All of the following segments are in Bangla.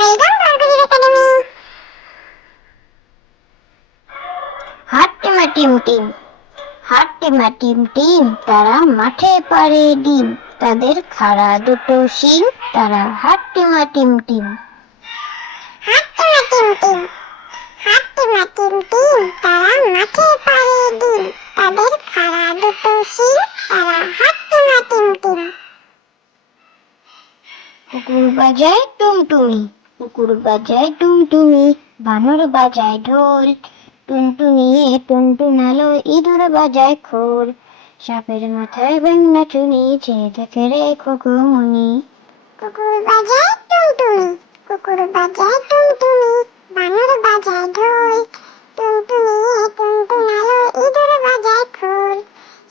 ওয়েলকাম বারবারির একাডেমি। হাট্টিমা টিম টিম, হাট্টিমা টিম টিম, তারা মাঠে পারে ডিম, তাদের খাড়া দুটো শিং, তারা হাট্টিমা টিম টিম। হাট্টিমা টিম টিম, হাট্টিমা টিম টিম, তারা মাঠে পারে ডিম, তাদের খাড়া দুটো শিং, তারা হাট্টিমা টিম টিম। কুকুর বাজায় টুনটুনি, কুকুর বাজায় টুনটুনি, বানর বাজায় ঢোল, টুনটুনিয়ে টুনটুনালো, ইঁদুর বাজায় খোল, সাপের মাথায় ব্যাঙা চুনি, চেয়ে দেখে রে খোকমনি। কুকুর বাজায় টুনটুনি, কুকুর বাজায় টুনটুনি, বানর বাজায় ঢোল, টুনটুনিয়ে টুনটুনালো, ইঁদুর বাজায় খোল,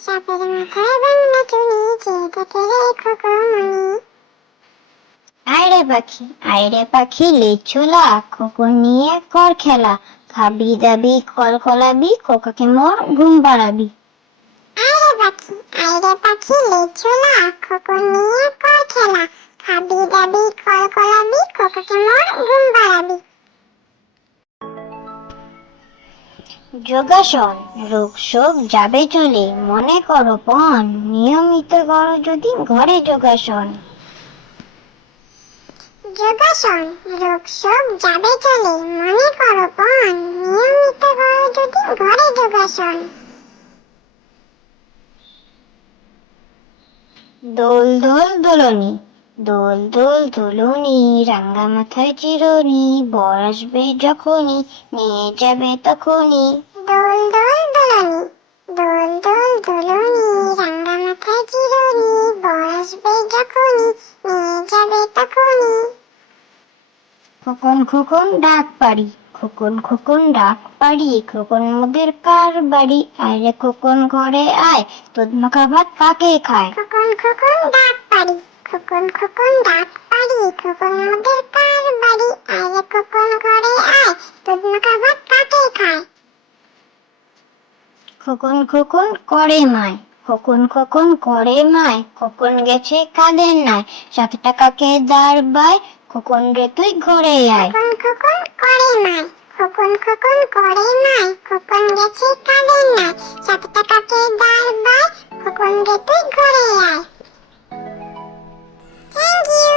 সাপের মাথায় ব্যাঙা চুনি, চেয়ে দেখে রে খোকমনি। আইরে পাখি লেজ ছোলা, খোকন নিয়ে কর খেলা, খাবি দাবি কলকলাবি, খোকাকে মোর ঘুম পাড়াবি। আইরে পাখি লেজ ছোলা, খোকন নিয়ে কর খেলা, খাবি দাবি কলকলাবি, খোকাকে মোর ঘুম পাড়াবি। যোগাসন, রোগ শোক যাবে চলে, মনে করো পণ, নিয়মিত করো যদি ঘরে যোগাসন। যোগাসন, রোগ শোক যাবে চলে, মনে করো পণ, নিয়মিত করো যদি ঘরে যোগাসন। দোল দোল দোলনি, দোল দোল দোলনি, রাঙ্গা মাথায় চিরুনি, বর আসবে যখনই, নিয়ে যাবে তখনই। দোল দোল দোলনি, দোল দোল দোলনি, রাঙ্গা মাথায় চিরুনি, বর আসবে যখনই, নিয়ে যাবে তখনই। খোকন খোকন ডাক পারি, খোকন খোকন ডাক পারি, খোকন মোদের কার বাড়ি, আয় খোকন ঘরে আয়, দুধ মাখা ভাত কাকে খায়। খোকন খোকন ডাক পারি, খোকন খোকন ডাক পারি, খোকন মোদের কার বাড়ি, আয় খোকন ঘরে আয়, দুধ মাখা ভাত কাকে খায়। খোকন খোকন করে মায়, খোকন খোকন করে মায়, খোকন গেছে কাদের নাই, 7 টাকাকে দাঁড় বাই, খোকন রে তুই ঘরে আয়। খোকন খোকন করে মায়, খোকন খোকন করে মায়, খোকন গেছে কাদের নাই, 7 টাকাকে দাঁড় বাই, খোকন রে তুই ঘরে আয়। Thank you.